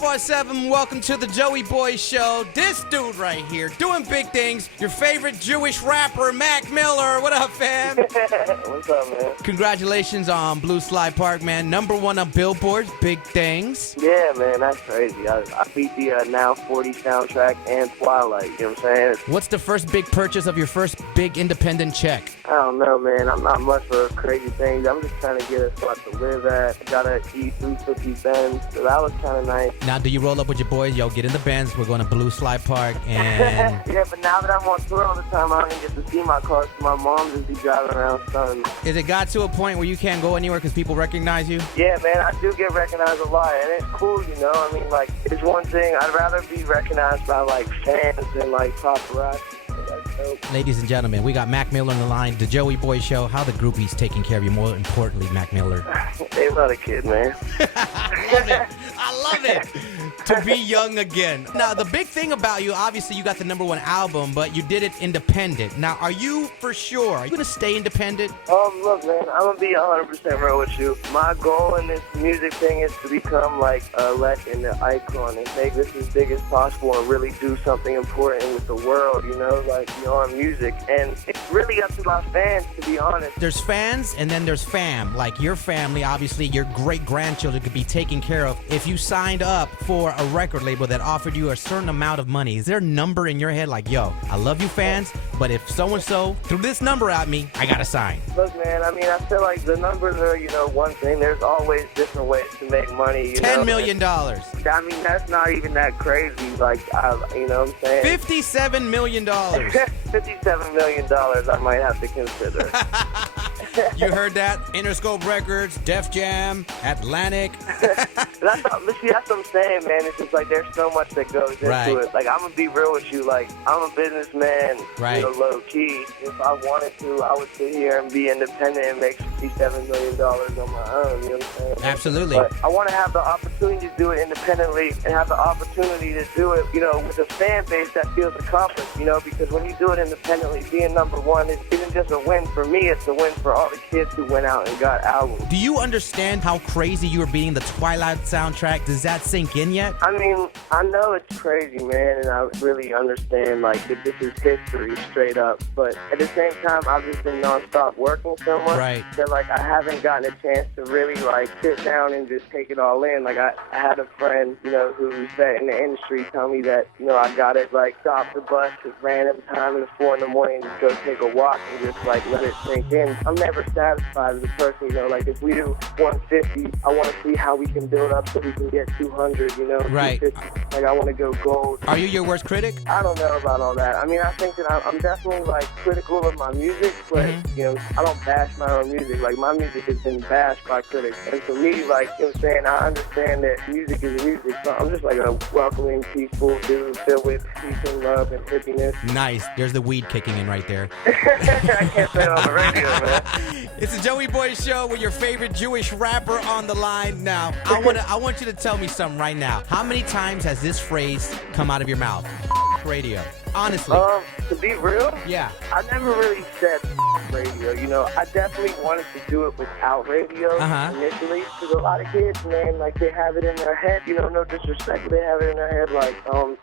Q104.7, welcome to the Joey Boy Show. This dude right here, doing big things, your favorite Jewish rapper, Mac Miller. What up, fam? What's up, man? Congratulations on Blue Slide Park, man. #1 on Billboard, big things. Yeah, man, that's crazy. I beat the Now 40 soundtrack and Twilight, you know what I'm saying? What's the first big purchase of your first big independent check? I don't know, man. I'm not much for crazy things. I'm just trying to get a spot to live at. I got a E350 Benz, so that was kind of nice. Now, do you roll up with your boys? Yo, get in the Benz. We're going to Blue Slide Park, and... Yeah, but now that I'm on tour all the time, I don't even get to see my cars. So my mom just be driving around stunning. Is it got to a point where you can't go anywhere because people recognize you? Yeah, man, I do get recognized a lot, and it's cool, you know? I mean, like, it's one thing. I'd rather be recognized by, like, fans than, like, paparazzi. That's dope. Ladies and gentlemen, we got Mac Miller on the line, the Joey Boy Show. How the groupies taking care of you, more importantly, Mac Miller? They love the kid, man. I love it. To be young again. Now, the big thing about you, obviously, you got the #1 album, but you did it independent. Now, are you for sure? Are you going to stay independent? Look, man, I'm going to be 100% real with you. My goal in this music thing is to become, like, a legend, an icon, and make this as big as possible and really do something important with the world, you know, like, beyond music. And it's really up to my fans, to be honest. There's fans, and then there's fam. Like, your family, obviously, your great-grandchildren could be taken care of if you signed up for a record label that offered you a certain amount of money. Is there a number in your head like, yo, I love you fans, but if so-and-so threw this number at me, I got to sign? Look, man, I mean, I feel like the numbers are, you know, one thing. There's always different ways to make money, you know? $10 million. I mean, that's not even that crazy. Like, you know what I'm saying? $57 million. $57 million I might have to consider. You heard that? Interscope Records, Def Jam, Atlantic. That's what I'm saying, man. It's just like there's so much that goes into it. Like, I'm going to be real with you. Like, I'm a businessman, you know, low key. If I wanted to, I would sit here and be independent and make $57 million on my own, you know what I'm saying? Absolutely. But I want to have the opportunity to do it independently and have the opportunity to do it, you know, with a fan base that feels accomplished, you know, because when you do it independently, being #1 isn't just a win for me, it's a win for all the kids who went out and got albums. Do you understand how crazy you were being the Twilight soundtrack? Does that sink in yet? I mean, I know it's crazy, man, and I really understand, like, that this is history straight up. But at the same time, I've just been nonstop working so much that, like, I haven't gotten a chance to really, like, sit down and just take it all in. Like, I had a friend, you know, who's in the industry tell me that, you know, I got to, like, stop the bus at random time at 4 in the morning and just go take a walk and just, like, let it sink in. I'm never satisfied as a person, you know, like, if we do 150, I want to see how we can build up so we can get 200, you know? Right. Like, I want to go gold. Are you your worst critic? I don't know about all that. I mean, I think that I'm definitely, like, critical of my music, but, you know, I don't bash my own music. Like, my music has been bashed by critics. And for me, like, you know what I'm saying, I understand that music is music, so I'm just, like, a welcoming, peaceful dude filled with peace and love and hippiness. Nice. There's the weed kicking in right there. I can't say it on the radio, man. It's the Joey Boy Show with your favorite Jewish rapper on the line. Now, I want you to tell me something right now. How many times has this phrase come out of your mouth? Radio. Honestly. To be real? Yeah. I never really said radio, you know. I definitely wanted to do it without radio initially, because a lot of kids, man, like, they have it in their head, you know, no disrespect, but they have it in their head, like,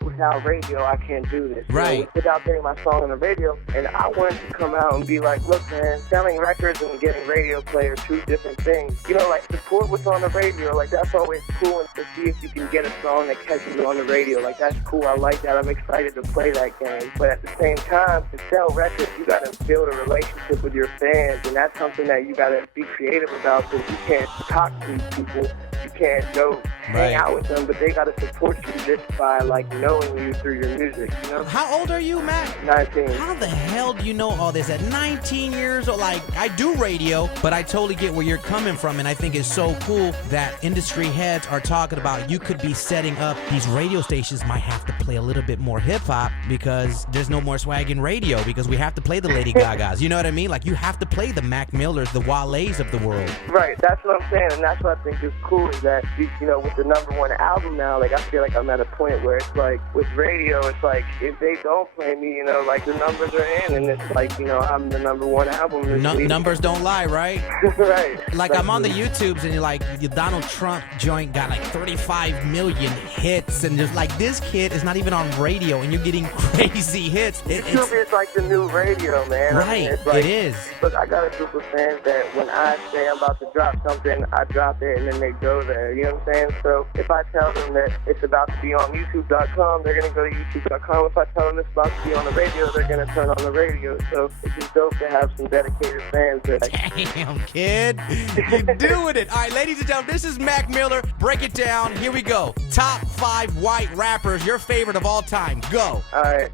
without radio, I can't do this. Right. You know, without getting my song on the radio. And I wanted to come out and be like, look, man, selling records and getting radio play are two different things. You know, like, support what's on the radio. Like, that's always cool, and to see if you can get a song that catches you on the radio. Like, that's cool. I like that. I'm excited to play that game. But at the same time, to sell records, you got to build a relationship with your fans, and that's something that you got to be creative about, because you can't talk to these people. You can't go hang out with them, but they got to support you just by, like, knowing you through your music, you know? How old are you, Matt? 19. How the hell do you know all this at 19 years old? Like, I do radio, but I totally get where you're coming from, and I think it's so cool that industry heads are talking about you could be setting up these radio stations might have to play a little bit more hip hip-hop because there's no more swag in radio because we have to play the Lady Gagas. You know what I mean? Like, you have to play the Mac Millers, the Wale's of the world. Right, that's what I'm saying, and that's what I think is cool is that, you know, with the #1 album now, like, I feel like I'm at a point where it's like, with radio, it's like, if they don't play me, you know, like, the numbers are in, and it's like, you know, I'm the #1 album. Numbers don't lie, right? Right. Like, I'm on the YouTubes, and you're like, the Donald Trump joint got like 35 million hits, and just like, this kid is not even on radio, and you're getting crazy hits. YouTube is like the new radio, man. Right, I mean, it's like, it is. Look, I got a group of fans that when I say I'm about to drop something, I drop it, and then they go there. You know what I'm saying? So if I tell them that it's about to be on YouTube.com, they're going to go to YouTube.com. If I tell them it's about to be on the radio, they're going to turn on the radio. So it's just dope to have some dedicated fans. Damn, kid. You're doing it. All right, ladies and gentlemen, this is Mac Miller. Break it down. Here we go. Top 5 white rappers, your favorite of all time. Go. All right,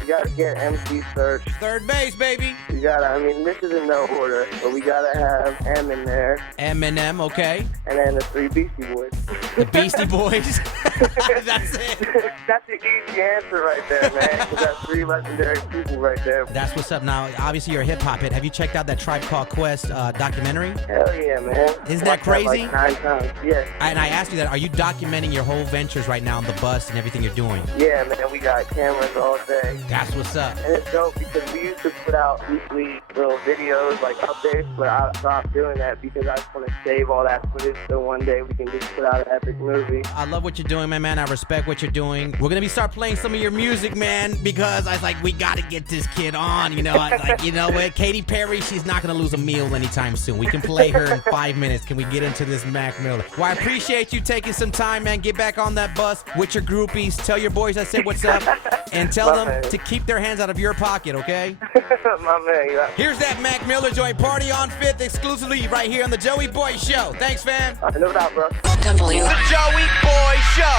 you got to get MC Search. Third base, baby. You got to, I mean, this is in no order, but we got to have M in there. Eminem, okay. And then the 3 Beastie Boys. The Beastie Boys. That's it. That's the easy answer right there, man. Because that's 3 legendary people right there. That's what's up. Now, obviously, you're a hip-hop hit. Have you checked out that Tribe Called Quest documentary? Hell yeah, man. Isn't that crazy? Like 9 times, yeah. And I asked you that, are you documenting your whole ventures right now on the bus and everything you're doing? Yeah, man, we got cameras all day. That's what's up. And it's dope because we used to put out weekly little videos, like updates, but I stopped doing that because I just want to save all that footage so one day we can just put out an epic movie. I love what you're doing, man. I respect what you're doing. We're going to start playing some of your music, man, because I was like, we got to get this kid on, you know. Like, you know what? Katy Perry, she's not going to lose a meal anytime soon. We can play her in 5 minutes. Can we get into this Mac Miller? Well, I appreciate you taking some time, man. Get back on that bus with your groupies. Tell your boys I said what's up. And tell them to keep their hands out of your pocket, okay? My man, yeah. Here's that Mac Miller joint. Party on 5th exclusively right here on the Joey Boy Show. Thanks, fam. No doubt, bro. The Joey Boy Show.